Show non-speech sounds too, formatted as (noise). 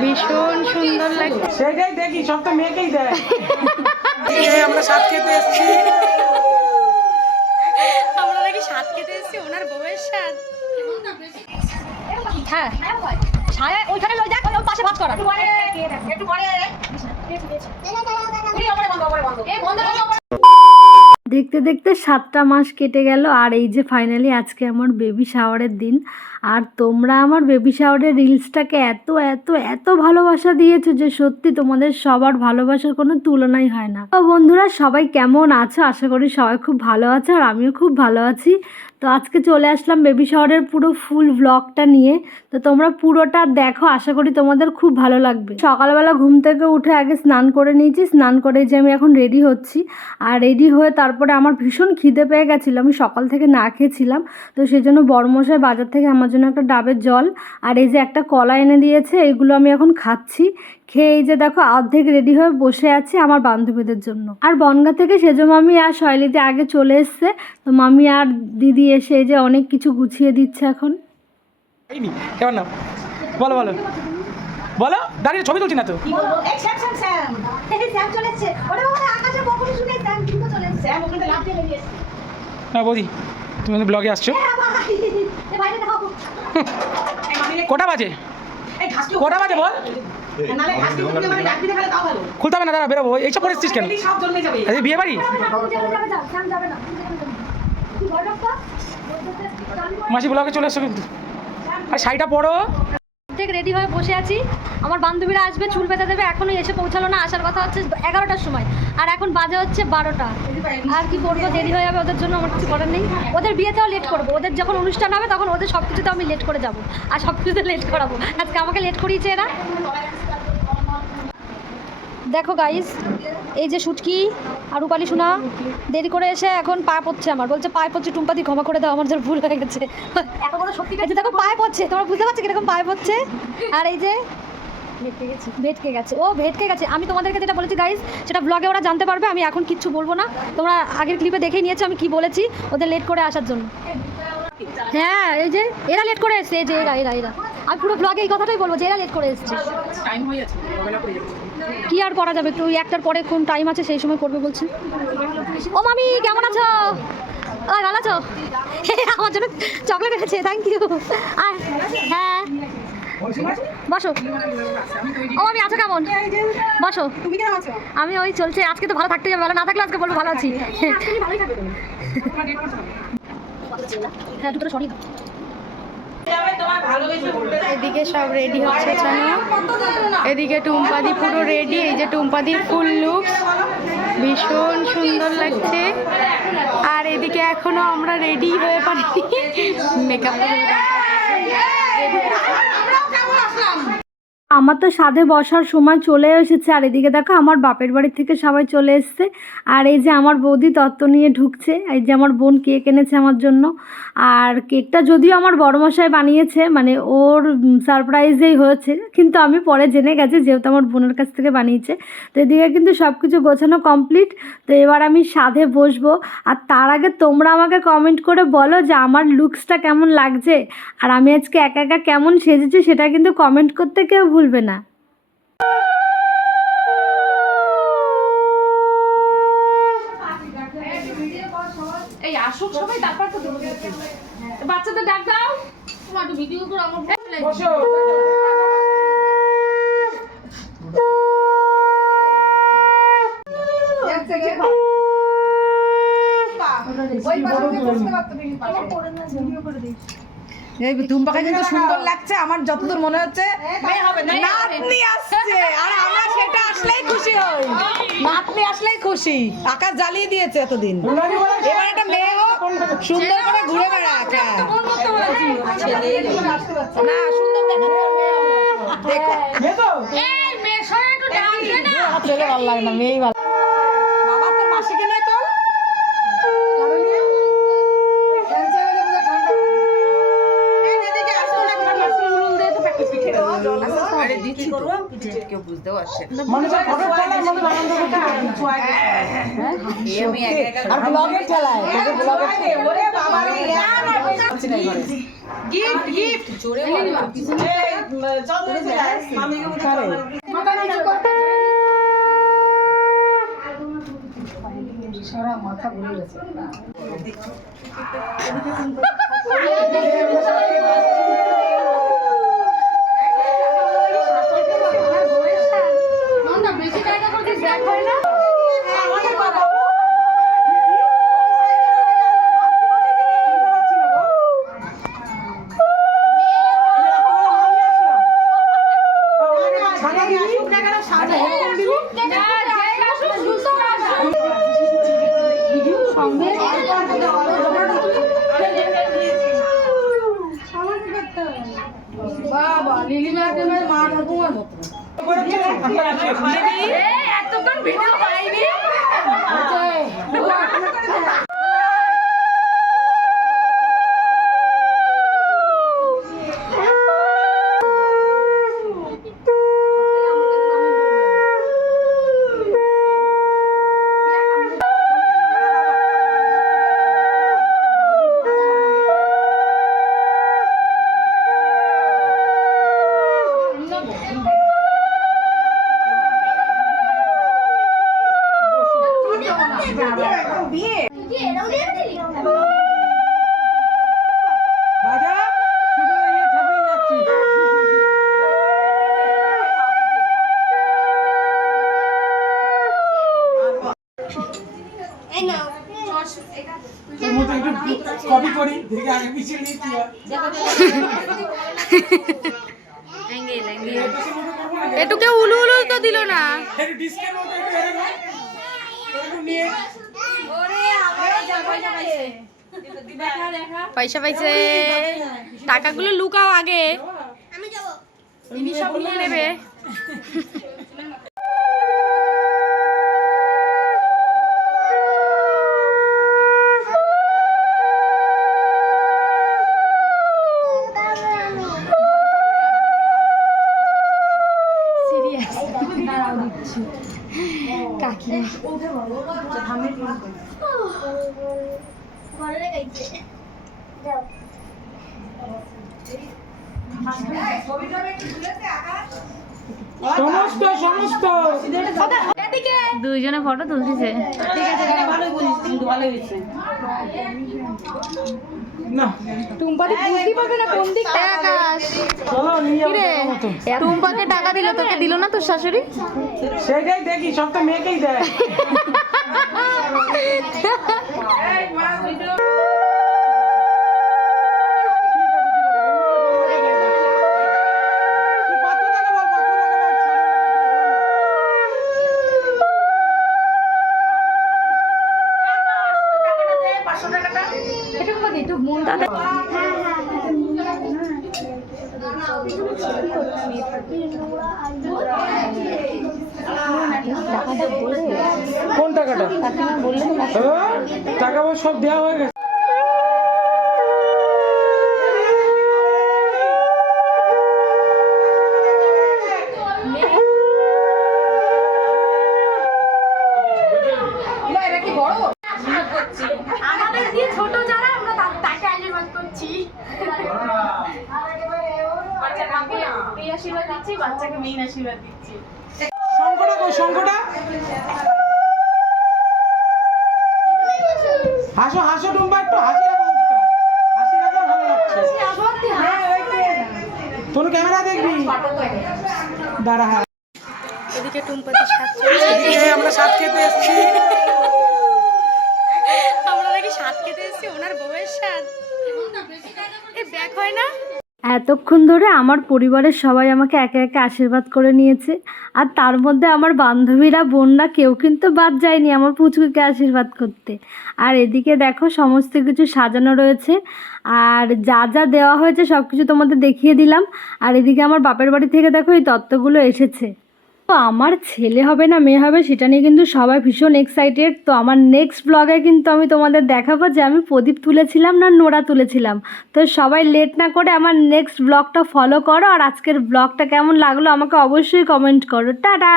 ভীষণ সুন্দর লাগছে। সেটাই দেখি সব তো মেয়েকেই দেয়। আমরা সাত খেতে এসেছি। আমরা নাকি স্বাদ খেতে এসেছি ওনার বউয়ের স্বাদ হ্যাঁ ছায়া ওইখানে লই দেখ ওই পাশে ভাত করা। দেখতে দেখতে সাতটা মাস কেটে গেল আর এই যে ফাইনালি আজকে আমার বেবি শাওয়ারের দিন। আর তোমরা আমার বেবি শাওয়ারের রিলসটাকে এত এত এত ভালোবাসা দিয়েছ যে সত্যি তোমাদের সবার ভালোবাসার কোনো তুলনাই হয় না। তো বন্ধুরা, সবাই কেমন আছো? আশা করি সবাই খুব ভালো আছে আর আমিও খুব ভালো আছি। তো আজকে চলে আসলাম বেবি শাওয়ারের পুরো ফুল ব্লগটা নিয়ে। তো তোমরা পুরোটা দেখো, আশা করি তোমাদের খুব ভালো লাগবে। সকালবেলা ঘুম থেকে উঠে আগে স্নান করে নিয়েছি। স্নান করে যে আমি এখন রেডি হচ্ছি। আর রেডি হয়ে তারপরে আমার ভীষণ খিদে পেয়ে গেছিল। আমি সকাল থেকে না খেয়েছিলাম। তো সেই জন্য বড়মশাই বাজার থেকে আমার জন্য একটা ডাবের জল। আর এই যে একটা কলা এনে দিয়েছে এইগুলো আমি এখন খাচ্ছি। খেয়ে এই যে দেখো অর্ধেক রেডি হয়ে বসে আছি আমার বান্ধবীদের জন্য। আর বনগা থেকে সেজো মামি আর শৈলীতে আগে চলে এসছে। তো মামি আর দিদি এসে এই যে অনেক কিছু গুছিয়ে দিচ্ছে এখন। কেমন নাম? বলো বলো। বলো দাঁড়িয়ে ছবি তুলছি না তো? না বৌদি তুমি ব্লগে আসছো? কটা বাজে? কটা বাজে বল? খুলতে হবে না দাদা বেরোবো। এইসব পরিস্থিতি কেন? আরে বিয়ে বাড়ি? মাসি ব্লকে চলে এসো কিন্তু। আর শাড়িটা পরো। থেকে রেডি হয়ে বসে আছি। আমার বান্ধবীরা আসবে, চুল বেঁধে দেবে এখনও এসে পৌঁছালো না, আসার কথা হচ্ছে এগারোটার সময়। আর এখন বাজে হচ্ছে বারোটা। আর কি করব, দেরি হয়ে যাবে ওদের জন্য, আমার কিছু করার নেই। ওদের বিয়েতেও লেট করব, ওদের যখন অনুষ্ঠান হবে তখন ওদের সব কিছুতে আমি লেট করে যাব। আর সব কিছুতে লেট করাবো। আজকে আমাকে লেট করিয়েছে এরা। দেখো গাইস এই যে সুটকি আর রূপালি সোনা দেরি করে এসে এখন পায়ে পড়ছে আমার। বলছে পায়ে পড়ছে টুম্পাদি ক্ষমা করে দাও আমার যে ভুল হয়ে গেছে। দেখো পায়ে পড়ছে। তোমরা বুঝতে পারছ কীরকম পায়ে পড়ছে? আর এই যে ভেটকে গেছে। ও ভেটকে গেছে। আমি তোমাদেরকে যেটা বলেছি গাইস সেটা ব্লগে ওরা জানতে পারবে আমি এখন কিচ্ছু বলব না। তোমরা আগের ক্লিপে দেখেই নিয়েছো আমি কি বলেছি ওদের লেট করে আসার জন্য। হ্যাঁ এই যে এরা লেট করে এসছে। এই যে এরা এরা এরা। আমি পুরো ব্লগে এই কথাটাই বলব যে এরা লেট করে এসছে। কি আর করা যাবে? একটু একটার পরে কোন টাইম আছে সেই সময় করবে বলছে। ও মামি কেমন আছো? ওই ভালো আছো? (laughs) আমার জন্য চকলেট এনেছে থ্যাংক ইউ আর হ্যাঁ। বসো। ও আমি আছো কেমন? বসো। তুমি কেমন আছো আমি ওই চলছে আজকে তো ভালো থাকতে যাবে ভালো না থাকলে আজকে বলব ভালো আছি। হ্যাঁ দুটো সরি। এদিকে সব রেডি হচ্ছে এদিকে টুম্পাদি পুরো রেডি এই যে টুম্পাদির ফুল লুকস ভীষণ সুন্দর লাগছে। আর এদিকে এখনও আমরা রেডি হয়ে পারিনি। মেকআপ আমার তো সাধে বসার সময় চলে এসেছে। আর এদিকে দেখো, আমার বাপের বাড়ি থেকে সবাই চলে এসছে। আর এই যে আমার বৌদি তত্ত্ব নিয়ে ঢুকছে, এই যে আমার বোন কেক এনেছে আমার জন্য। আর কেকটা যদিও আমার বড়মশাই বানিয়েছে মানে ওর সারপ্রাইজেই হয়েছে, কিন্তু আমি পরে জেনে গেছি যেহেতু আমার বোনের কাছ থেকে বানিয়েছে। তো এদিকে কিন্তু সব কিছু গোছানো কমপ্লিট। তো এবার আমি সাধে বসবো। আর তার আগে তোমরা আমাকে কমেন্ট করে বলো যে আমার লুকসটা কেমন লাগছে। আর আমি আজকে একা একা কেমন সেজেছি সেটা কিন্তু কমেন্ট করতে কেউ ভুলবে না। এই আসুক সবাই তারপর তো বাচ্চাদের ডাক দাও। তোমার ভিডিও করে আমার বসো। এই টুম্পাকে কিন্তু সুন্দর লাগছে আমার যতদূর মনে হচ্ছে নাতনি আসছে। আর আমরা সেটা আসলেই খুশি হই। নাতনি আসলেই খুশি। আকাশ জ্বালিয়ে দিয়েছে এতদিন। এবার একটা মেয়ে হোক সুন্দর করে ঘুরে বেড়াক। হ্যাঁ। না সুন্দর দেখাচ্ছে দেখো। মেয়ে ভালো লাগে না মেয়েই ভালো। মানে ফটো তোলার মতো আনন্দ করতে আর ব্লগের খেলায় মা ঠাকুমার মতো। এতক্ষণ বাজা শুধু ইয়ে ঠাকুর যাচ্ছি তোর মতো একটু কপি করি দেখে আগে পিছিয়ে নিয়ে কি হয় এটুকে উলু উলু তো দিল না। পয়সা পাইছে। টাকাগুলো লুকাও আগে। সব নিয়ে নেবে। সমস্ত সমস্ত। দুইজনে ফটো তুলতেছে। টুম্পাকে টাকা দিল তোকে দিল না তোর শাশুড়ি? সেটাই দেখি সব তো মেয়েকেই দেয়। (laughs) Hey, wow, we do. টাকাটা? টাকা পয়সা সব দেওয়া হয়ে গেছে। আমাদের দিয়ে ছোট যারা আমরা তা- তাকে আশীর্বাদ দিচ্ছি বাচ্চাকে মেইন আশীর্বাদ দিচ্ছি। শঙ্কটা কই শঙ্কটা হাসো হাসো টুম্পা একটু হাসি রাখো হাসি রাখো ভালো লাগছে। তোর ক্যামেরা দেখবি? দাঁড়া হ্যাঁ। এদিকে টুম্পাতে সাত এদিকে আমরা সাত খেতে এসেছি। আমরা নাকি সাত খেতে এসেছি ওনার বউয়ের সাত। এ ব্যাক হয় না? এতক্ষণ ধরে আমার পরিবারের সবাই আমাকে একে একে আশীর্বাদ করে নিয়েছে। আর তার মধ্যে আমার বান্ধবীরা, বোনরা কেউ কিন্তু বাদ যায়নি আমার পুচকুকে আশীর্বাদ করতে। আর এদিকে দেখো সমস্ত কিছু সাজানো রয়েছে। আর যা যা দেওয়া হয়েছে সব কিছু তোমাদের দেখিয়ে দিলাম। আর এদিকে আমার বাপের বাড়ি থেকে দেখো এই তত্ত্বগুলো এসেছে। তো আমার ছেলে হবে না, মেয়ে হবে, সেটা নিয়ে কিন্তু সবাই ভীষণ এক্সাইটেড তো আমার নেক্সট ব্লগে কিন্তু আমি তোমাদের দেখাবো যে আমি প্রদীপ তুলেছিলাম না নোড়া তুলেছিলাম। তো সবাই লেট না করে আমার নেক্সট ব্লগটা ফলো করো, আর আজকের ব্লগটা কেমন লাগল আমাকে অবশ্যই কমেন্ট করো। টাটা!